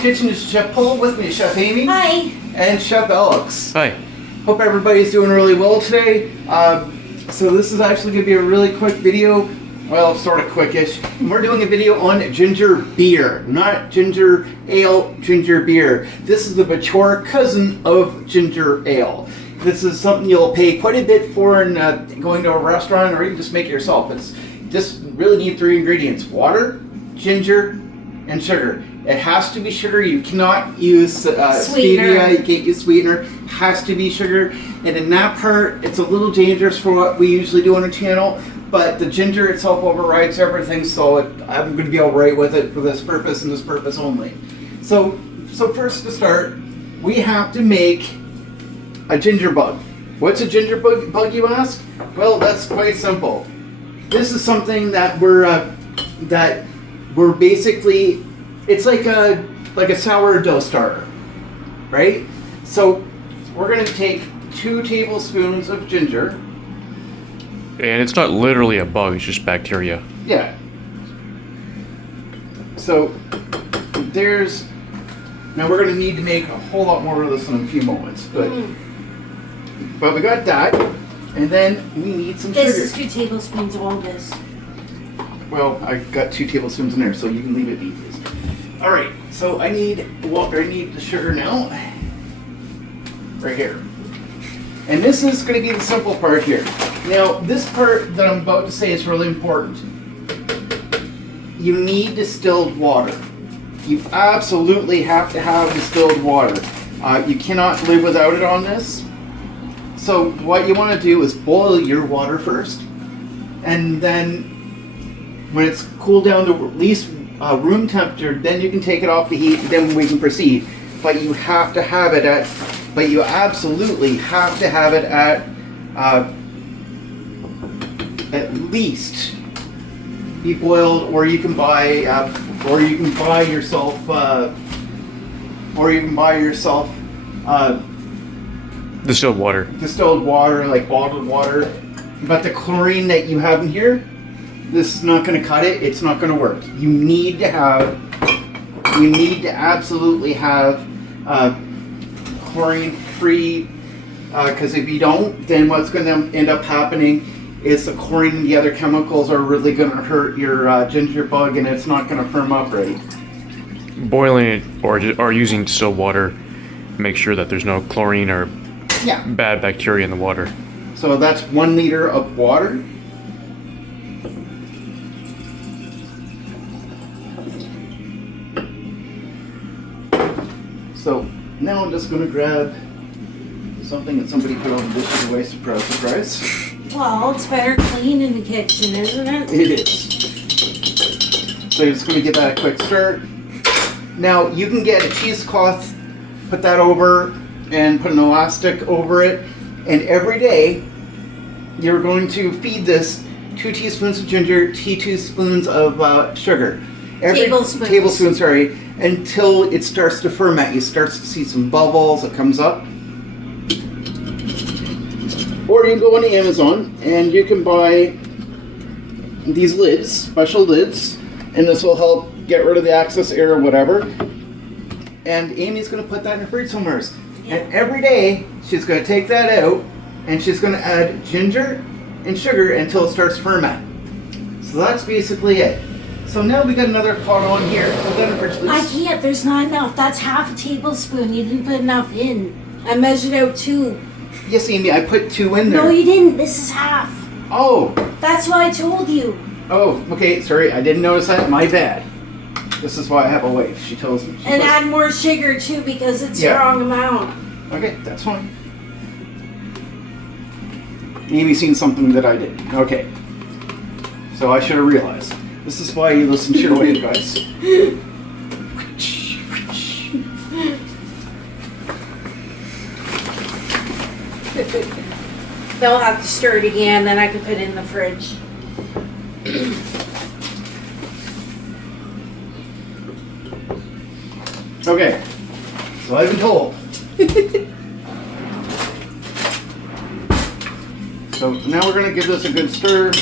Kitchen is Chef Poul. With me is Chef Amy. Hi. And Chef Alex. Hi. Hope everybody's doing really well today. So this is actually going to be a really quick video. Well, sort of quickish. We're doing a video on ginger beer. Not ginger ale, ginger beer. This is the mature cousin of ginger ale. This is something you'll pay quite a bit for in going to a restaurant, or you can just make it yourself. It's just really need 3 ingredients: water, ginger, and sugar. It has to be sugar. You cannot use stevia. You can't use sweetener. It has to be sugar. And in that part, it's a little dangerous for what we usually do on our channel. But the ginger itself overrides everything, so I'm going to be all right with it for this purpose and this purpose only. So first to start, we have to make a ginger bug. What's a ginger bug, you ask? Well, that's quite simple. This is something that we're basically, it's like a sourdough starter, right? So we're going to take 2 tablespoons of ginger. And it's not literally a bug, it's just bacteria. Yeah. So now we're going to need to make a whole lot more of this in a few moments, but we got that, and then we need some sugar. This is 2 tablespoons of all this. Well, I got 2 tablespoons in there, so you can leave it be, please. All right, so I need water. I need the sugar now, right here. And this is going to be the simple part here. Now, this part that I'm about to say is really important. You need distilled water. You absolutely have to have distilled water. You cannot live without it on this. So what you want to do is boil your water first, and then when it's cooled down to at least room temperature, then you can take it off the heat, and then we can proceed. But you have to have it at, you absolutely have to have it at least be boiled, or you can buy yourself Distilled water. Distilled water, like bottled water. But the chlorine that you have in here, this is not going to cut it. It's not going to work. You need to absolutely have chlorine-free, because if you don't, then what's going to end up happening is the chlorine and the other chemicals are really going to hurt your ginger bug, and it's not going to firm up right. Boiling it or using distilled water, make sure that there's no chlorine or bad bacteria in the water. So that's 1 liter of water. So now I'm just going to grab something that somebody put on the dishes away. Surprise, surprise. Well, it's better clean in the kitchen, isn't it? It is. So you're just going to give that a quick stir. Now you can get a cheesecloth, put that over, and put an elastic over it. And every day you're going to feed this 2 teaspoons of ginger, 2 teaspoons of sugar. Tablespoons, sorry, until it starts to ferment. You start to see some bubbles that comes up. Or you can go on Amazon and you can buy these lids, special lids, and this will help get rid of the excess air or whatever. And Amy's going to put that in her fridge somewhere. And every day she's going to take that out and she's going to add ginger and sugar until it starts to ferment. So that's basically it. So now we got another pot on here. Put that in the fridge, please. I can't. There's not enough. That's half a tablespoon. You didn't put enough in. I measured out 2. Yes, Amy, I put 2 in there. No, you didn't. This is half. Oh. That's what I told you. Oh, okay. Sorry, I didn't notice that. My bad. This is why I have a wife. She tells me. And add more sugar too, because it's the wrong amount. Okay, that's fine. Amy's seen something that I didn't. Okay. So I should have realized. This is why you listen to your wife, guys. They'll have to stir it again, then I can put it in the fridge. Okay, so I've been told. So now we're going to give this a good stir.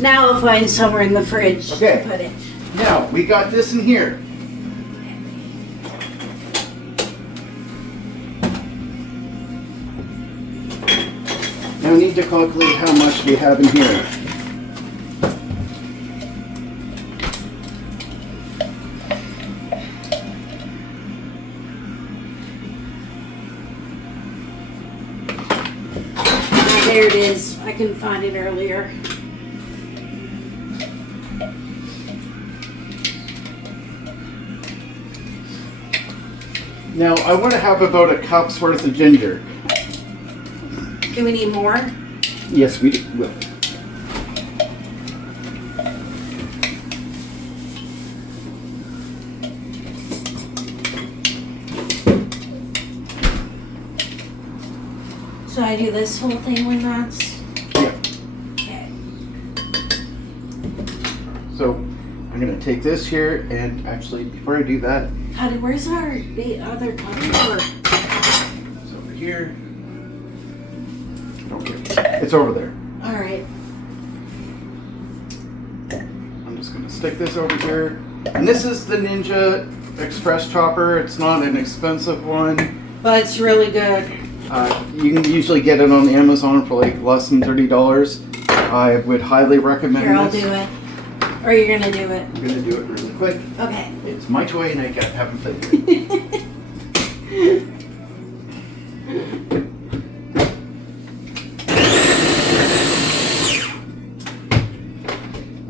Now I'll find somewhere in the fridge Okay. to put it. Now, we got this in here. Now I need to calculate how much we have in here. There it is. I couldn't find it earlier. Now, I want to have about a cup's worth of ginger. Do we need more? Yes, we will. So I do this whole thing when that's... Yeah. Okay. So, I'm going to take this here, and actually, before I do that, Honey, where's our other cutting? it's over here. Okay, it's over there. Alright. I'm just going to stick this over here. And this is the Ninja Express chopper. It's not an expensive one. But it's really good. You can usually get it on Amazon for like less than $30. I would highly recommend Here, I'll this. do it. Or you're gonna do it. I'm going to do it really quick. Okay. It's my toy and I haven't played with it.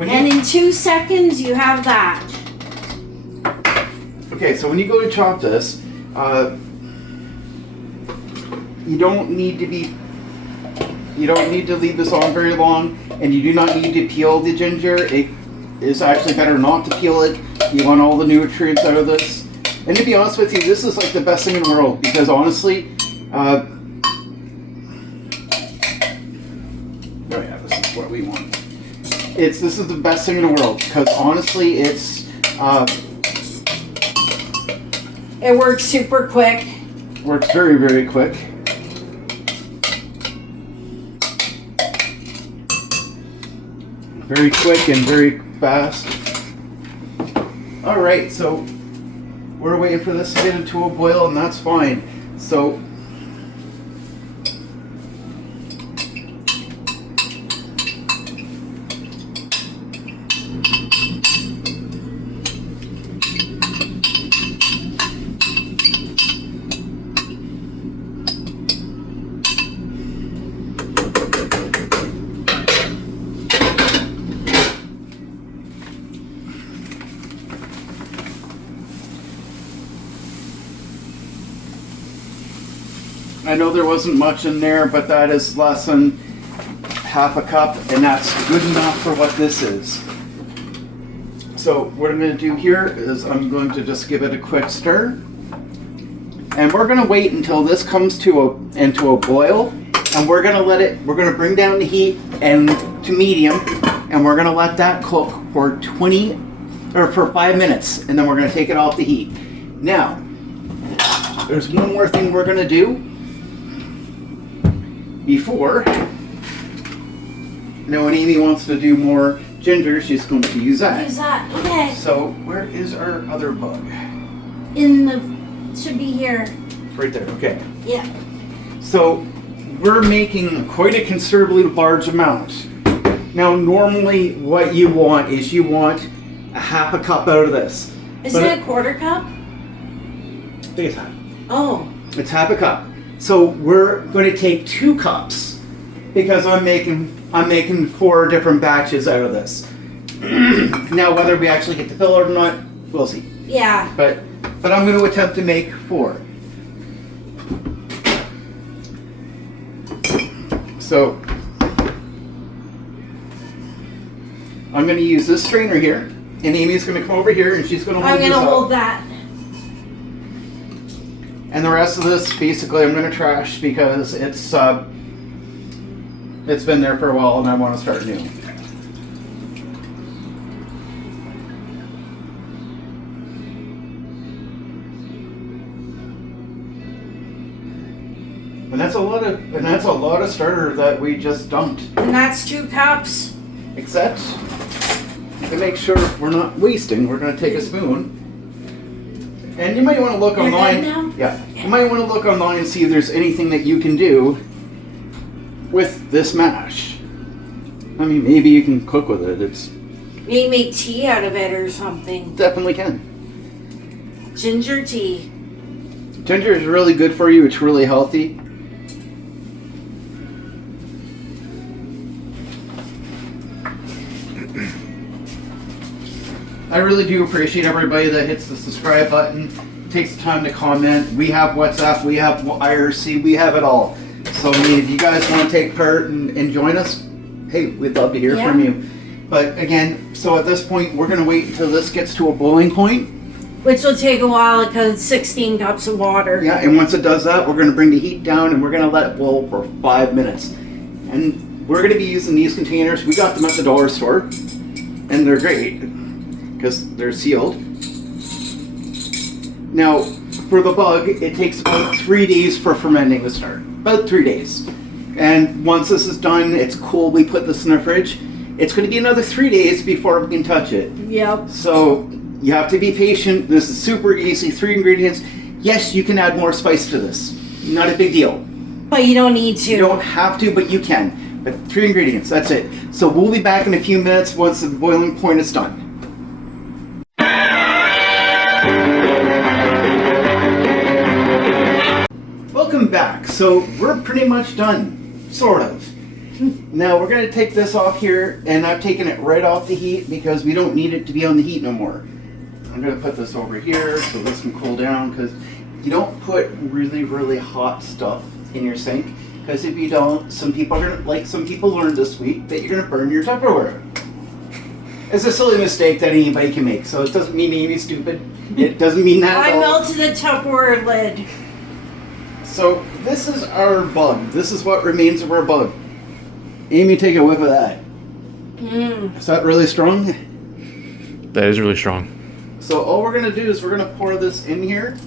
And in 2 seconds, you have that. Okay, so when you go to chop this, you don't need to leave this on very long, and you do not need to peel the ginger. It is actually better not to peel it. You want all the nutrients out of this. And to be honest with you, this is like the best thing in the world, because honestly, oh yeah, this is what we want. This is the best thing in the world, because honestly, It works super quick. works very, very quick. Very quick and very fast. Alright, so we're waiting for this to get into a boil, and that's fine. So I know there wasn't much in there, but that is less than half a cup, and that's good enough for what this is. So what I'm going to do here is I'm going to just give it a quick stir, and we're going to wait until this comes into a boil, and we're going to bring down the heat and to medium, and we're going to let that cook for 5 minutes, and then we're going to take it off the heat. Now, there's one more thing we're going to do before. Now when Amy wants to do more ginger, she's going to use that. Use that. Okay. So where is our other bug? Should be here. Right there, okay. Yeah. So we're making quite a considerably large amount. Now normally what you want is you want a half a cup out of this. Is it a quarter cup? I think it's half. Oh. It's half a cup. So we're going to take 2 cups because I'm making 4 different batches out of this. Now whether we actually get to fill it or not, we'll see. Yeah. But I'm going to attempt to make 4. So I'm going to use this strainer here, and Amy's going to come over here and she's going to hold this up. I'm going to hold that. And the rest of this, basically, I'm going to trash because it's been there for a while and I want to start new. And that's a lot of starter that we just dumped. And that's 2 cups. Except, to make sure we're not wasting, we're going to take a spoon. And you might want to look You're online. done now? Yeah. You might want to look online and see if there's anything that you can do with this mash. I mean, maybe you can cook with it. It's Maybe make tea out of it or something. definitely can. Ginger tea. Ginger is really good for you. It's really healthy. I really do appreciate everybody that hits the subscribe button, takes the time to comment. We have WhatsApp, we have IRC, we have it all. So I mean, if you guys want to take part and join us, hey, we'd love to hear from you. But again, so at this point, we're going to wait until this gets to a boiling point. Which will take a while because it's 16 cups of water. Yeah, and once it does that, we're going to bring the heat down and we're going to let it boil for 5 minutes. And we're going to be using these containers. We got them at the dollar store, and they're great because they're sealed. Now, for the bug, it takes about 3 days for fermenting to start. About 3 days. And once this is done, it's cool, we put this in the fridge. It's going to be another 3 days before we can touch it. Yep. So you have to be patient. This is super easy. 3 ingredients. Yes, you can add more spice to this. Not a big deal. But you don't need to. You don't have to, but you can. But 3 ingredients, that's it. So we'll be back in a few minutes once the boiling point is done. Welcome back. So we're pretty much done, sort of. Now we're going to take this off here, and I've taken it right off the heat because we don't need it to be on the heat no more. I'm going to put this over here so this can cool down, because you don't put really, really hot stuff in your sink, because if you don't, some people are going to, like some people learned this week, that you're going to burn your Tupperware. It's a silly mistake that anybody can make, so it doesn't mean anybody's stupid. It doesn't mean that I at all. melted the Tupperware lid. So this is our bug. This is what remains of our bug. Amy, take a whiff of that. Is that really strong? That is really strong. So all we're going to do is we're going to pour this in here.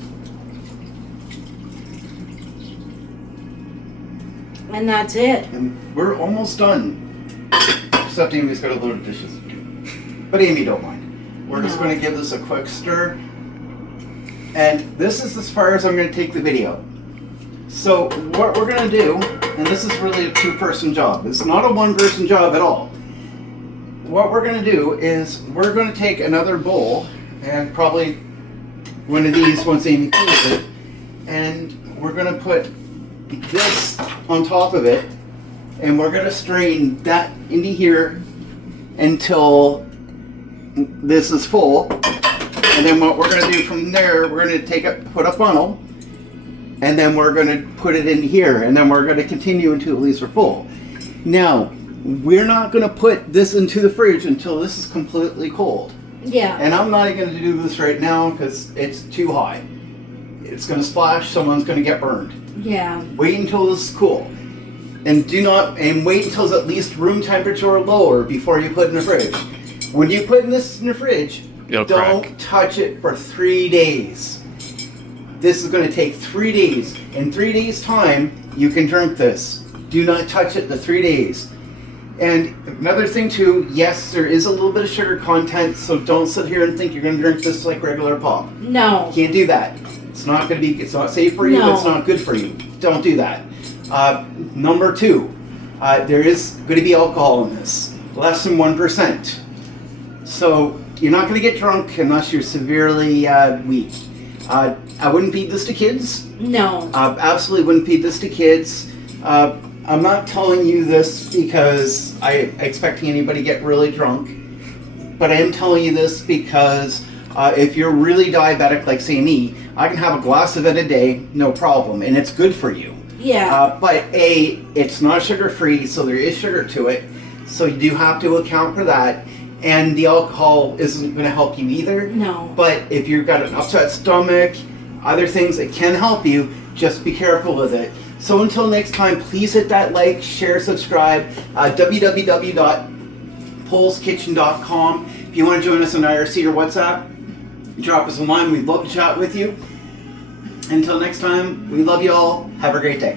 And that's it. And we're almost done. Except Amy's got a load of dishes to do. But Amy don't mind. We're just going to give this a quick stir. And this is as far as I'm going to take the video. So what we're going to do, and this is really a 2-person job. It's not a 1-person job at all. What we're going to do is we're going to take another bowl, and probably one of these once Amy cools it, and we're going to put this on top of it, and we're going to strain that into here until this is full. And then what we're going to do from there, we're going to put a funnel, and then we're going to put it in here, and then we're going to continue until at least we're full. Now, we're not going to put this into the fridge until this is completely cold. Yeah. And I'm not going to do this right now because it's too hot. It's going to splash, someone's going to get burned. Yeah. Wait until this is cool. And wait until it's at least room temperature or lower before you put it in the fridge. When you put this in the fridge, It'll don't crack. touch it for 3 days. This is going to take 3 days. In 3 days' time, you can drink this. Do not touch it the 3 days. And another thing too, yes, there is a little bit of sugar content, so don't sit here and think you're going to drink this like regular pop. No. You can't do that. It's not going to be, it's not safe for you, No. it's not good for you. Don't do that. Number 2, there is going to be alcohol in this. Less than 1%. So you're not going to get drunk unless you're severely weak. I wouldn't feed this to kids. No. Absolutely wouldn't feed this to kids. I'm not telling you this because I expecting anybody to get really drunk, but I am telling you this because if you're really diabetic, like say me, I can have a glass of it a day, no problem, and it's good for you. Yeah. But it's not sugar-free, so there is sugar to it, so you do have to account for that. And the alcohol isn't going to help you either. No. But if you've got an upset stomach, other things that can help you, just be careful with it. So until next time, please hit that like, share, subscribe. www.poulskitchen.com. If you want to join us on IRC or WhatsApp, drop us a line. We'd love to chat with you. Until next time, we love you all. Have a great day.